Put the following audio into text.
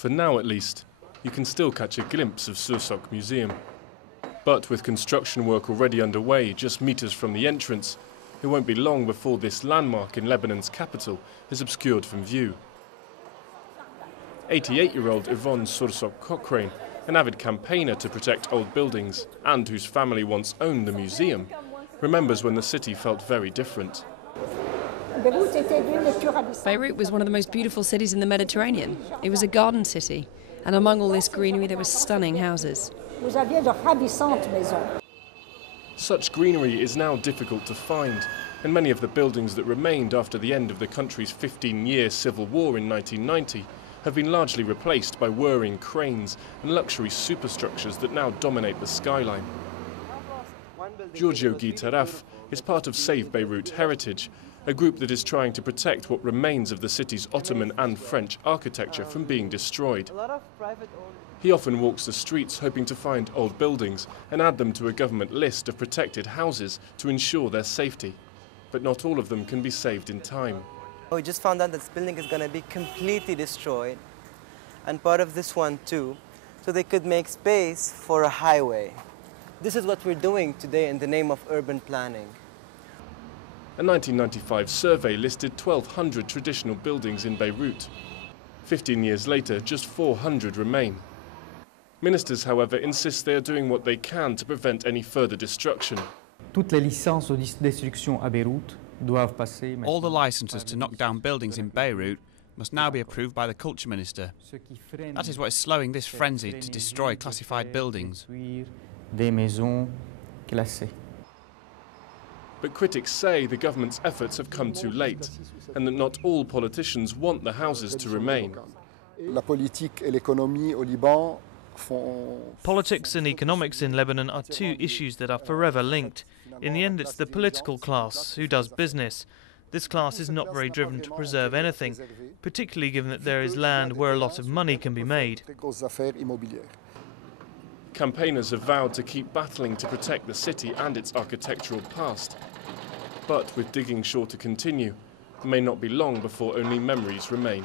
For now at least, you can still catch a glimpse of Sursock Museum. But with construction work already underway just metres from the entrance, it won't be long before this landmark in Lebanon's capital is obscured from view. 88-year-old Yvonne Sursock Cochrane, an avid campaigner to protect old buildings and whose family once owned the museum, remembers when the city felt very different. Beirut was one of the most beautiful cities in the Mediterranean. It was a garden city, and among all this greenery there were stunning houses. Such greenery is now difficult to find, and many of the buildings that remained after the end of the country's 15-year civil war in 1990 have been largely replaced by whirring cranes and luxury superstructures that now dominate the skyline. Giorgio Tarraf is part of Save Beirut Heritage, a group that is trying to protect what remains of the city's Ottoman and French architecture from being destroyed. He often walks the streets hoping to find old buildings and add them to a government list of protected houses to ensure their safety. But not all of them can be saved in time. We just found out that this building is going to be completely destroyed, and part of this one too, so they could make space for a highway. This is what we're doing today in the name of urban planning. A 1995 survey listed 1,200 traditional buildings in Beirut. 15 years later, just 400 remain. Ministers, however, insist they are doing what they can to prevent any further destruction. All the licences to knock down buildings in Beirut must now be approved by the Culture Minister. That is what is slowing this frenzy to destroy classified buildings. But critics say the government's efforts have come too late, and that not all politicians want the houses to remain. Politics and economics in Lebanon are two issues that are forever linked. In the end, it's the political class who does business. This class is not very driven to preserve anything, particularly given that there is land where a lot of money can be made. Campaigners have vowed to keep battling to protect the city and its architectural past. But with digging sure to continue, it may not be long before only memories remain.